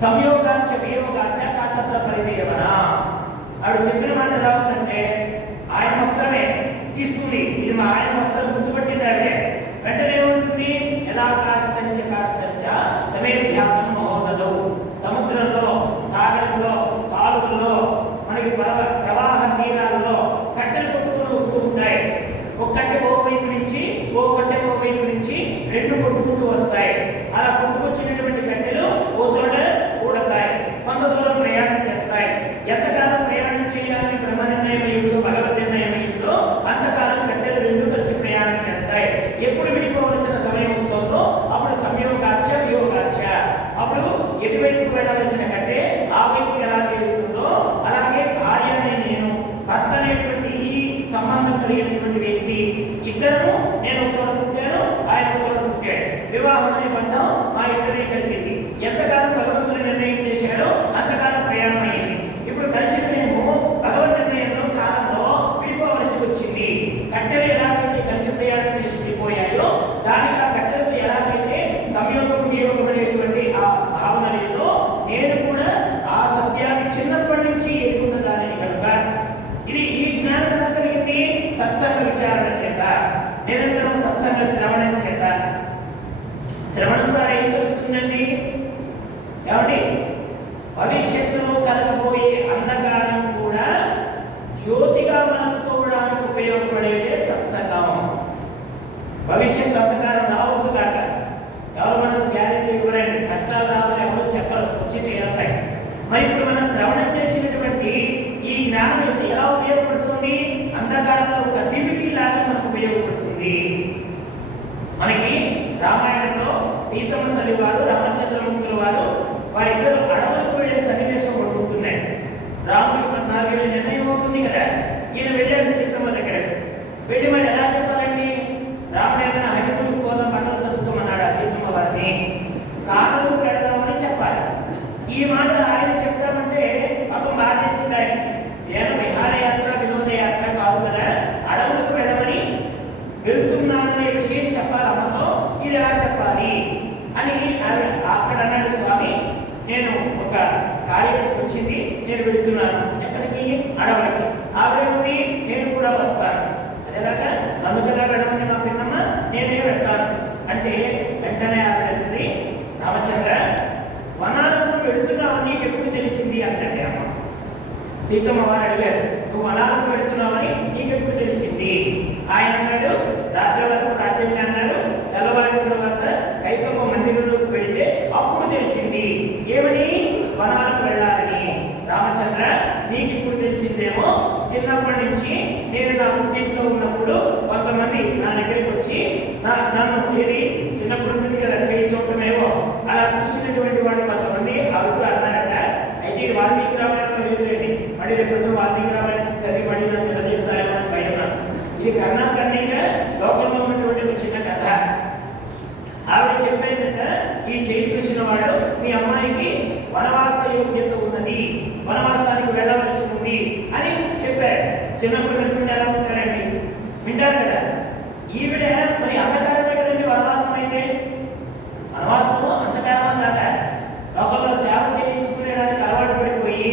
సంయోగాంచ వియోగాంచ కాకత్ర పరిదేవన. ఆవిడ చెప్పిన మాట ఎలా ఉందంటే, ఆయన వస్త్రమే తీసుకుంది, ఇది మా ఆయన వస్త్రం గుర్తుపట్టింది ఆవిడే. వెంటనే ఉంటుంది ఎలా కాష్టంచ కాష్టంచ సమీప్యాగం మహోదలో, సముద్రంలో, సాగరంలో, కాలువల్లో, మనకి ప్రవాహ తీరాలలో కట్టెలు కొట్టుకుని వస్తూ ఉంటాయి. ఒక కట్టె ఓ వైపు నుంచి, ఓ కట్టె ఓ వైపు నుంచి రెండు కొట్టుకుంటూ వస్తాయి. అలా కొట్టుకొచ్చినటువంటి కట్టెలు ఓ చోట కూడతాయి, కొంత దూరం ప్రయాణం చేస్తాయి. ఎంతకాలం ప్రయాణం చేయాలని బ్రహ్మ నిర్ణయం అయ్యిందో, భగవద్ నిర్ణయం అయ్యిందో అంతకాలం కట్టెలు రెండు కలిసి ప్రయాణం చేస్తాయి. ఎప్పుడు విడిపోవలసిన సమయం వస్తుందో అప్పుడు సంయోగాచ వియోగాచ, అప్పుడు ఎటువైపు వెళ్ళవలసిన కట్టే ఆ వైపు ఎలా చేరుతుందో అలాగే భార్య అనే నేను, భర్త అనేటువంటి ఈ సంబంధం కలిగినటువంటి వ్యక్తి ఇద్దరు, నేను చోట పుట్టాను, ఆయన చోట పుట్టాడు. వివాహం అనే బంధం మా ఇద్దరే కలిగింది. ఎంతకాలం భగవంతుని నిర్ణయం చేశాడో అంతకాలం ప్రయాణం అయ్యింది. ఇప్పుడు కలిసి మేము భగవద్ నిర్ణయంలో కాలంలో విడిపోవలసి వచ్చింది. కట్టెలు ఎలాగైతే కలిసి ప్రయాణం చేసి విడిపోయాయో దానికి ఆ కట్టెలకు ఎలాగైతే సంయోగం వియోగం అనేటువంటి ఆ భావన లేదో, నేను కూడా ఆ సత్యాన్ని చిన్నప్పటి నుంచి ఎదుర్కొన్నదాన్ని కనుక ఈ జ్ఞానం ఎలా కలిగింది? సత్సంగ విచారణ చేత, నిరంతరం సత్సంగ శ్రవణం చేత. శ్రవణం ద్వారా ఏం కలుగుతుందండి? ఏమండి? భవిష్యత్తులో కలగబోయే అంధకారం కూడా జ్యోతిగా మలుచుకోవడానికి ఉపయోగపడేదే సత్సంగం. భవిష్యత్తు అంధకారం రావచ్చు కాక, ఎవరు మనకు గ్యారెంటీ ఇవ్వరండి. కష్టాలు రావాలి ఎవరు చెప్పరు, వచ్చి తీరతాయి. మరి ఇప్పుడు మనం శ్రవణం చేసినటువంటి ఈ జ్ఞానం ఎలా ఉపయోగపడుతుంది? అంధకారంలో ఒక దివిటీ లాగా మనకు ఉపయోగపడుతుంది. మనకి రామాయణంలో సీతమ్మ తల్లి వారు, రామచంద్రమూర్తుల వారు, వారిద్దరు అడవులకు వెళ్ళే సన్నివేశం ఒకటి ఉంటుందండి. రాముడికి 14 ఏళ్ళ నిర్ణయం అవుతుంది కదా, ఈయన వెళ్ళాడు సీతమ్మ దగ్గర. వెళ్ళి మరి ఎలా చెప్పాలండి? రాముడు ఏమైనా హరిపుడికి పోదాం, బట్టలు సర్దుకోమన్నాడు ఆ సీతమ్మ వారిని. కానులకు వెళదామని చెప్పాలి. ఈ మాట ఆయన చెప్తామంటే పాపం బాధేసింది ఆయనకి. నేను విహారయాత్ర వినోదయాత్ర కాదు కదా, అడవులకు వెళ్ళమని వెళ్తున్నాననే విషయం చెప్పాలి అమ్మతో, ఇది ఎలా చెప్పాలి అని అక్కడ అన్నాడు. స్వామి, నేను ఒక కార్యం వచ్చింది, నేను వెళుతున్నాను. ఎక్కడికి? అడవులకి. ఆవిడ ఉంది, నేను కూడా వస్తాను. అదేలాగా నన్ను కదా వెళ్ళమని మా పిన్నమ్మ, నేనే వెళ్తాను అంటే వెంటనే ఆవిడ రామచంద్ర, వనాలకు వెళుతున్నావని నీకు ఎప్పుడు తెలిసింది అంటే అమ్మ. సీతమ్మ వారు అడిగారు, నువ్వు వనాలకు వెళుతున్నావని నీకెప్పుడు తెలిసింది? ఆయన అన్నాడు, రాత్రి వరకు రాజ్యంగా అన్నారు, తెల్లవారిన తర్వాత కైకమ్మ మందిరంలోకి వెళితే అప్పుడు తెలిసింది. ఏమని? వనాలకు వెళ్ళాలని. రామచంద్ర, నీకు ఇప్పుడు తెలిసిందేమో, చిన్నప్పటి నుంచి నేను నా పుట్టింట్లో ఉన్నప్పుడు కొంతమంది నా దగ్గరికి వచ్చి నన్ను ఇది చిన్నప్పటి నుండి కదా చేయి చూడటమేమో అలా చూసినటువంటి వాడు కొంతమంది అడుగుతూ అన్నారట. అయితే వాల్మీకి రామాయణంలో లేదులేండి, మళ్ళీ రేపు వాల్మీకి రామాయణం చదివి మళ్ళీ నన్ను నిలదీస్తారేమో అని భయం నాకు. ఇది కన్నా కన్నీగా లోకంలో ఉన్నటువంటి ఒక చిన్న కథ. ఆవిడ చెప్పేందుక, ఈ చేయి చూసిన వాడు మీ అమ్మాయికి వనవాస యోగ్యత ఉన్నది, వనవాసానికి వెళ్ళవలసి ఉంది అని చెప్పారు. చిన్నప్పుడు వింటుంటే ఎలా ఉంటారండి? వింటారు కదా. ఈవిడ మరి అంధకారమే కదండి వనవాసం అయితే. వనవాసము అంధకారమా కాదా? లోకంలో సేవ చేయించుకునేదానికి అలవాటు పడిపోయి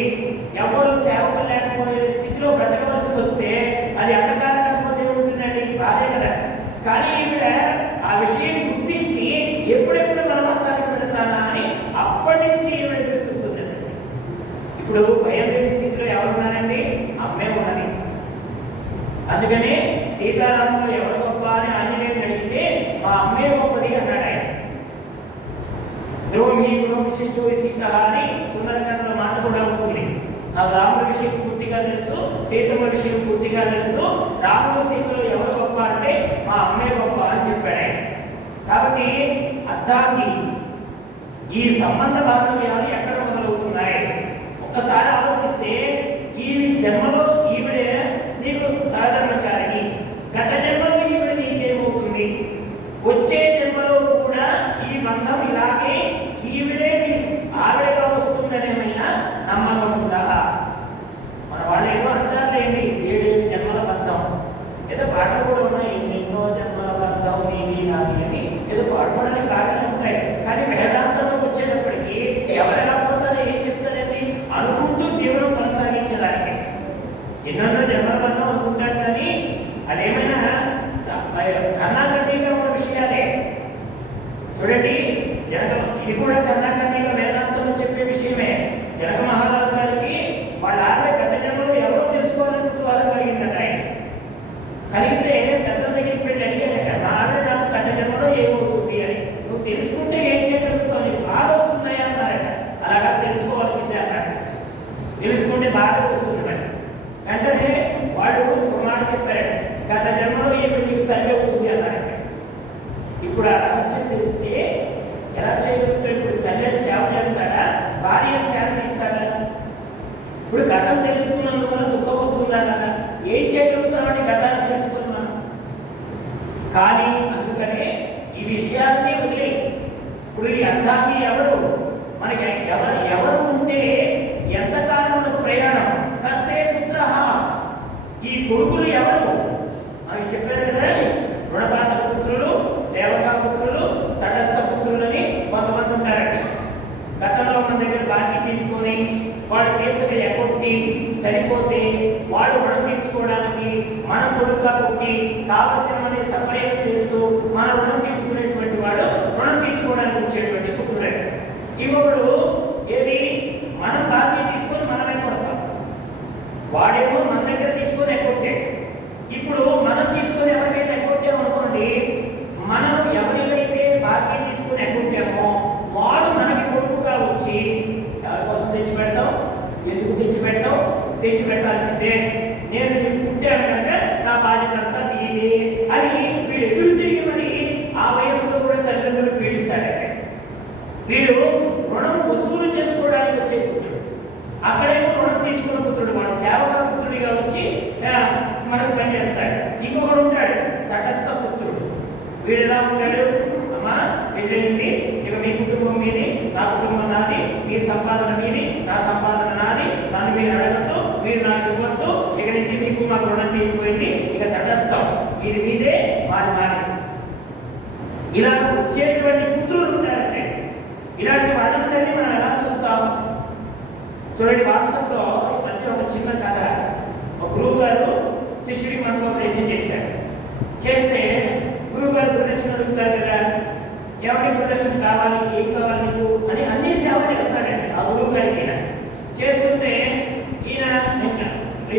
ఎవరు సేవకులు లేకపోయే స్థితిలో బ్రతకవలసి వస్తే అది అంధకారం కాకపోతే ఉంటుందండి, బాధే కదా. కానీ ఈవిడ ఆ విషయం గుర్తించి ఎప్పుడెప్పుడు వనవాసానికి వెళతానా అని అప్పటి నుంచి ఈవిడ ఎదురు చూస్తుందండి. ఇప్పుడు భయం లేని స్థితిలో ఎవరున్నారండి? అమ్మే ఉన్నది. అందుకనే సీతారాములు ఎవరు గొప్ప అని ఆంజనేయుడు అడిగితే మా అమ్మే గొప్పది అన్నాడు ఆయన. ధ్రువం ఈ గురువు విశిష్టో సీత అని సుందరకాండలో మాట కూడా ఉంటుంది. నాకు రాముడి విషయం పూర్తిగా తెలుసు, సీతమ్మ విషయం పూర్తిగా తెలుసు. రాముడు సీతలో ఎవరు గొప్ప అంటే మా అమ్మే గొప్ప అని చెప్పాడు ఆయన. కాబట్టి అర్థాన్ని ఈ సంబంధ బాంధవ్యాలు ఎక్కడ మొదలవుతున్నాయి ఒక్కసారి ఆలోచిస్తే ఈ జన్మలో ఈవిడే నీకు సహధర్మచారిణి, గత జన్మలో ఈవిడ నీకేమవుతుంది, వచ్చే జన్మలో కూడా ఈ బంధం ఇలాగే ఈవిడే ఆవిడగా వస్తుందనేమైనా నమ్మకం ఉందా? మన వాళ్ళు ఏదో అంటారులేండి 7 జన్మల బంధం, ఏదో పాటలు కూడా ఉన్నాయి, ఎన్నెన్నో జన్మల బంధం నీది నాది అని ఏదో పాడుకోవడానికి బాగానే ఉంటాయి. కానీ వేదాంతంలోకి వచ్చేటప్పటికి ఎవరు ఎలా పోతారో ఏం చెప్తారండి అనుకుంటూ జీవనం కొనసాగించడానికి. ఎన్నెన్నో జన్మల బంధం అనుకుంటారు కానీ అదేమైనా కన్నాకర్ణీగా ఉన్న విషయాలే. చూడండి ఇది కూడా కన్నాకర్ణీగా వేదాంతంలో చెప్పే విషయమే. జనక మహారాజు గారికి వాళ్ళ ఆవిడ గత జన్మలో ఎవరో తెలుసుకోవాలని కుతూహలం కలిగిందట. ఆయన కలిగితే పెద్దల దగ్గరికి పెట్టి అడిగారట, నా ఆవిడ నాకు గత జన్మలో ఏమవుతుంది అని. నువ్వు తెలుసుకుంటే ఏం చేయగలుగుతావు, నీకు బాధ వస్తున్నాయా అన్నారట. అలాగా తెలుసుకోవాల్సిందే అన్నాడు. తెలుసుకుంటే బాధ వస్తుందట. వెంటనే వాడు ఒక మాట చెప్పారట, గత జన్మలో ఏమి నీకు తల్లి అవుతుంది అన్నారట. ఇప్పుడు ఆ రహస్యం తెలిస్తే ఎలా చేయగలుగుతాడు? ఇప్పుడు తల్లిని సేవ చేస్తాడా, భార్యను సేవ తీస్తాడా? ఇప్పుడు గతం తెలుసుకున్నందువల్ల దుఃఖం వస్తుందా కదా, ఏం చేయగలుగుతామని గతాన్ని తెలుసుకుని మనం. కానీ అందుకనే ఈ విషయాన్ని వదిలే ఇప్పుడు ఈ అర్థాన్ని ఎవరు మనకి ఎవరు ఉంటే ఎంతకాలం మనకు ప్రయాణం కస్తే పుత్ర, ఈ కొడుకులు ఎవరు మనకి చెప్పారు కదా, రుణపాత పుత్రులు, సేవకా పుత్రులు, తటస్థ పుత్రులని కొంతమంది ఉంటారట. గతంలో మన దగ్గర బాకీ తీసుకొని వాడు తీర్చక ఎక్కొట్టి చనిపోతే వాడు రుణం తీర్చుకోవడానికి మన కొడుకుగా పుట్టి కావలసినవని సపరేట్ చేస్తూ మన రుణం తీర్చుకునేటువంటి వాడు రుణం తీర్చుకోవడానికి వచ్చేటువంటి పుత్రుడే. ఇంకొకడు ఏది మనం బాకీ తీసుకొని మనమే కొడతాం, వాడేమో మన దగ్గర తీసుకొని ఎక్కొట్టాడు. ఇప్పుడు మనం తీసుకొని ఎవరికైనా ఎక్కొట్టామనుకోండి, మనం ఎవరికైతే బాకీ తీసుకుని ఎక్కొట్టామో వాడు మనకి కొడుకుగా వచ్చి ఎవరి కోసం తెచ్చిపెడతాం, ఎందుకు తెచ్చిపెడతాం, తెచ్చిపెట్టాల్సిందే, నేను నీకు పుట్టాను కనుక నా బాధ్యత అంతా నీదే అని వీడు ఎదురు తిరిగి మరి ఆ వయసులో కూడా తల్లిదండ్రులు పీడిస్తాడంటే. వీడు రుణం వసూలు చేసుకోవడానికి వచ్చే పుత్రుడు, అక్కడేమో రుణం తీసుకున్న పుత్రుడు, వాడు సేవక పుత్రుడిగా వచ్చి మనకు పనిచేస్తాడు. ఇంకొకడు ఉంటాడు తటస్థ పుత్రుడు. వీడు ఎలా ఉంటాడు, అమ్మా పెళ్ళయింది, ఇక మీ కుటుంబం మీది, నా కుటుంబం నాది, మీ సంపాదన మీది, నా సంపాదన నాది, నన్ను మీరు అడగద్దు, మీరు నాకు ఇవ్వద్దు, ఇక నుంచి మీకు మాకు రుణం తీరిపోయింది, ఇక తటస్థం, ఇది మీదే, మాది మాది. ఇలా వచ్చేటువంటి పుత్రులు ఉంటారంటే ఇలాంటి వాళ్ళందరినీ మనం ఎలా చూస్తాం? చూడండి, వాట్సాప్లో మధ్య ఒక చిన్న కథ. ఒక గురువు గారు శిష్యుడికి మంత్రోపదేశం చేశారు. చేస్తే గురువు గారు గురుదక్షిణ అడుగుతారు కదా, ఎవరికి గురుదక్షిణ కావాలి, ఏం కావాలి నీకు అని అన్ని సేవ చేస్తాడండి ఆ గురువు గారికి. చేస్తుంటే ఈయన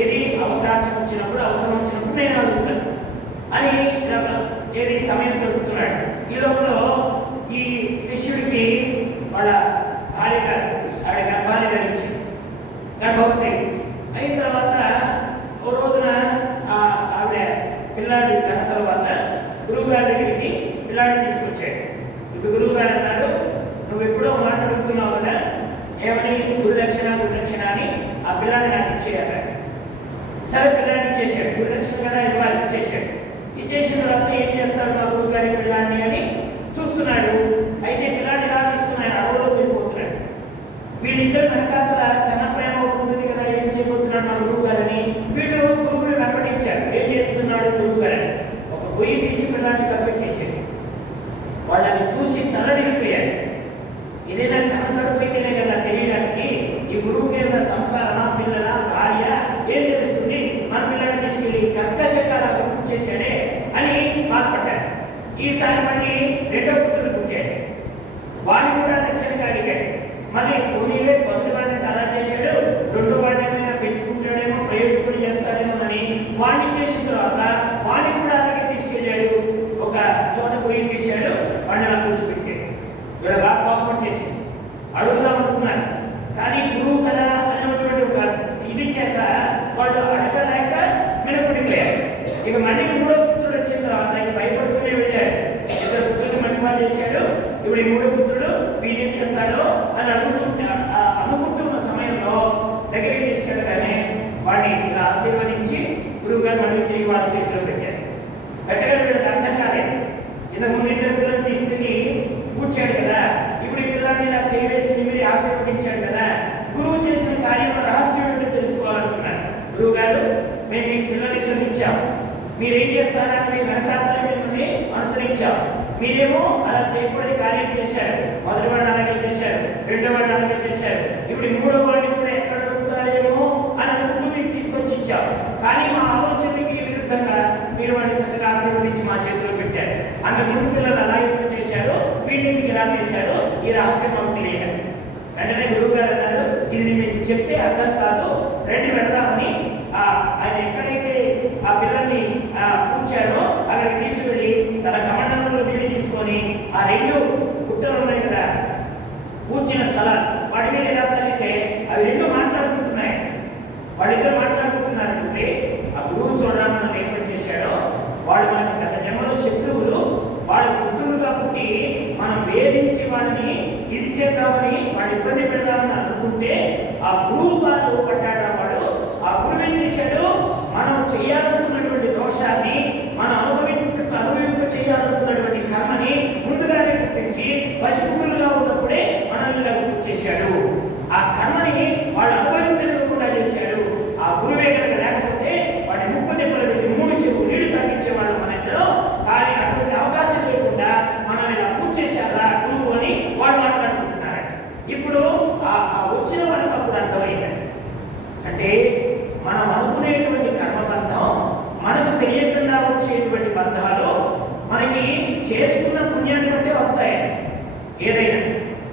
ఏది అవకాశం వచ్చినప్పుడు, అవసరం వచ్చినప్పుడు నేను అడుగుతాను అని ఏది సమయం జరుగుతున్నాడు. ఈ లోపల ఈ శిష్యుడికి వాళ్ళ భార్య గారు ఆవిడ గర్భాన్ని ధరించి గర్భవతి అయిన తర్వాత ఓ రోజున ఆవిడ పిల్లాడి కన్న తర్వాత గురువు గారి దగ్గరికి పిల్లాడిని తీసుకొచ్చాడు. ఇప్పుడు గురువు గారు అన్నారు, నువ్వు ఎప్పుడో మాట్లాడుతున్నావు కదా, ఏమని గురుదక్షిణ గురుదక్షిణ అని ఆ పిల్లాడిని నాకు ఇచ్చేయాలి. సరే పిల్లాడిని ఇచ్చేసాడు, గురుదక్షిణ కదా ఇవ్వాలి, ఇచ్చేసాడు. ఇచ్చేసిన తర్వాత ఏం చేస్తాడు మా గురువు గారి పిల్లాడిని అని చూస్తున్నాడు. అయితే పిల్లాడిని ఎలా తీసుకున్నాడు, అడవులో వెళ్ళిపోతున్నాడు. వీళ్ళిద్దరు వెనకాతల కన్న ప్రేమ ఉంటుంది కదా, ఏం చేయబోతున్నాడు మా గురువు గారని వీళ్ళు గురువుని వెంబడించారు. ఏం చేస్తున్నాడు గురువు గారని ఒక గొయ్యి తీసి పిల్లాడిని కప్పెట్టేసాడు. వాళ్ళని చూసి తల్లడిగిపోయాడు. ఏదైనా కన్న కడుపుతేనే కదా తెలియడానికి, ఈ గురువుకి ఏమైనా సంసారమా, పిల్లల, భార్య ఏం తెలుస్తుంది, మన పిల్లాడిని తీసుకెళ్ళి కర్కశకాల గుర్తు చేశాడే అని బాధపడ్డాడు. ఈసారి మళ్ళీ రెండో పుత్రుడు పుట్టాడు. వాడిని కూడా దక్షిణగా అడిగాడు. మళ్ళీ పోనీలే మొదటి వాడిని అలా చేశాడు, రెండో వాడిని ఏమైనా పెంచుకుంటాడేమో, ప్రయోజకుడు చేస్తాడేమో అని వాడిని చేసిన తర్వాత వాడిని కూడా అలాగే తీసుకెళ్ళాడు. ఒక చోట పోయి తీశాడు, వాడిని అలా కూర్చోబెట్టాడు. వీడు బాగా కోపం వచ్చేసింది, అడుగుదాం అనుకున్నాను. కానీ గురువు కదా అనేటువంటి ఒక ఇది చేత వాళ్ళు అడగలేక మినపడిపోయారు. ఇక మళ్ళీ మూడో పుత్రుడు వచ్చిన తర్వాత భయపడుతూనే వెళ్ళారు. ఇద్దరు పుత్రులు మళ్ళీ పుత్రుడు వీడేం చేస్తాడో అని అనుకుంటున్న సమయంలో దగ్గరికి తీసుకెళ్ళగానే వాడిని ఇలా ఆశీర్వదించి గురువు గారు మళ్ళీ తిరిగి వాళ్ళ చేతిలో పెట్టారు. పెట్టగానే వీళ్ళకి అర్థం కాలేదు. ఇంతకుముందు ఇద్దరు పిల్లలు తీసుకెళ్ళి కూర్చాడు కదా, ఇప్పుడు ఈ పిల్లల్ని ఇలా చేయవేసి మీరు ఆశీర్వదించాడు కదా, గురువు చేసిన కార్యంలో రహస్యం ఏంటో తెలుసుకోవాలనుకున్నాను. గురువు గారు, మేము మీ పిల్లలు ఇద్దరు ఇచ్చాం, మీరేం చేస్తారని మీ వెనకాలే మిమ్మల్ని అనుసరించాం. మీరేమో అలా చేయకూడని కార్యం చేశారు. మొదటి వాడిని అలాగే చేశారు, రెండో వాడిని అలాగే చేశారు, ఇప్పుడు మూడో వాడిని కూడా ఎక్కడ అడుగుతారేమో అని అనుకుంటూ మీకు తీసుకొచ్చి ఇచ్చాం. కానీ మా ఆలోచనకి విరుద్ధంగా మీరు వాడిని చక్కగా ఆశీర్వదించి మా చేతిలో పెట్టారు. అంతకు ముందు పిల్లలు అలా ఎందుకు చేశారు, వీటికి ఇలా చేశారు, ఈ రహస్యం మాకు తెలియదు. వెంటనే గురువు గారు అన్నారు, ఇది మీకు చెప్తే అర్థం కాదు, రండి వెళదామని ఆయన ఎక్కడైతే ఆ పిల్లల్ని కూర్చారో అక్కడికి తీసుకువెళ్ళి తన కమండలంలో నీళ్ళు తీసుకొని ఆ రెండు గుట్టలు ఉన్నాయి కదా కూర్చిన స్థలాలు, వాటి మీద ఎలా చదివితే అవి రెండు మాట్లాడుకుంటున్నాయి. వాళ్ళిద్దరు మాట్లాడుకుంటున్నారంటే ఆ గురువు చూడడానికి ఏం పని చేశాడో, వాడు మనకి గత జన్మలో శత్రువులు, వాళ్ళ పుత్రులుగా పుట్టి మనం వేధించి వాళ్ళని ఇది చేద్దామని వాడు ఇబ్బంది పెడదామని అనుకుంటే ఆ గురువు బాధ పడ్డాడు. వాడు ఆ గురువు ఏం చేశాడు, మనం చేయాలనుకున్నటువంటి దోషాన్ని మనం అనుభవింప చేయాలనుకున్నటువంటి కర్మని ముందుగానే గుర్తించి పసిపుడులుగా ఉన్నప్పుడే మనల్ని ఇలా గుర్తు చేశాడు. ఆ కర్మని వాడు అనుభవించకుండా చేశాడు. ఆ గురువే కనుక లేకపోతే వాడిని ముప్పు దెబ్బలు పెట్టి 3 చెరువు నీళ్లు తాగించేవాళ్ళు మన ఇద్దరు. కానీ అటువంటి అవకాశం లేకుండా మనల్ని ఇలా పూజ చేశారా గురువు అని వాడు మాట్లాడుకుంటున్నాడు. ఇప్పుడు వచ్చిన వాళ్ళకి అప్పుడు అర్థమైంది. అంటే మనం అనుకునేటువంటి కర్మబంధం, మనకు తెలియకుండా వచ్చేటువంటి బంధాలు మనకి చేసుకున్న పుణ్యాన్ని బట్టే వస్తాయి. ఏదైనా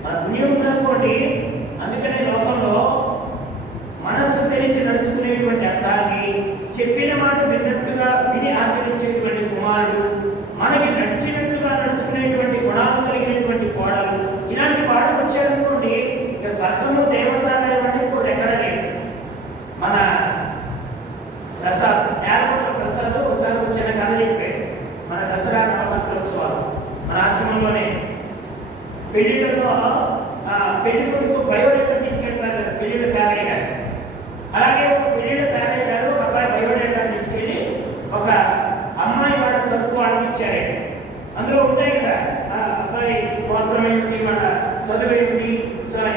మన పుణ్యం ఉందనుకోండి, అందుకనే లోకంలో మనస్సు తెలిసి నడుచుకునేటువంటి అర్థాన్ని, చెప్పిన మాట విన్నట్టుగా విని ఆచరించేటువంటి కుమారుడు, మనకి నచ్చినట్టుగా నడుచుకునేటువంటి గుణాలు కలిగినటువంటి కోడలు, ఇలాంటి వాడు వచ్చారనుకోండి, ఇక స్వర్గంలో దేవతాలయం అంటే కూడా ఎక్కడ లేదు. మన ప్రసాద్ నేలపట్ల ప్రసాద్ ఒకసారి వచ్చిన కథ చెప్పాడు. మన దసరా నవరాత్రోత్సవాలు మన ఆశ్రమంలోనే పెళ్లిళ్ళలో పెళ్లి కొడుకు బయోడేటా తీసుకెళ్తారు కదా పెళ్లిళ్ళ పేరయ్య గారు. అలాగే ఒక పెళ్లిళ్ళ పేరయ్య గారు ఒక అబ్బాయి బయోడేటా తీసుకెళ్ళి ఒక అమ్మాయి వాళ్ళ తరపు వాళ్ళకి ఇచ్చారు. అందులో ఉంటాయి కదా అబ్బాయి గోత్రం ఏమిటి, వాళ్ళ చదువు ఏమిటి,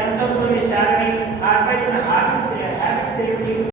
ఎంత వస్తుంది శాలరీ, ఆ అబ్బాయి హ్యాబిట్స్ ఏమిటి,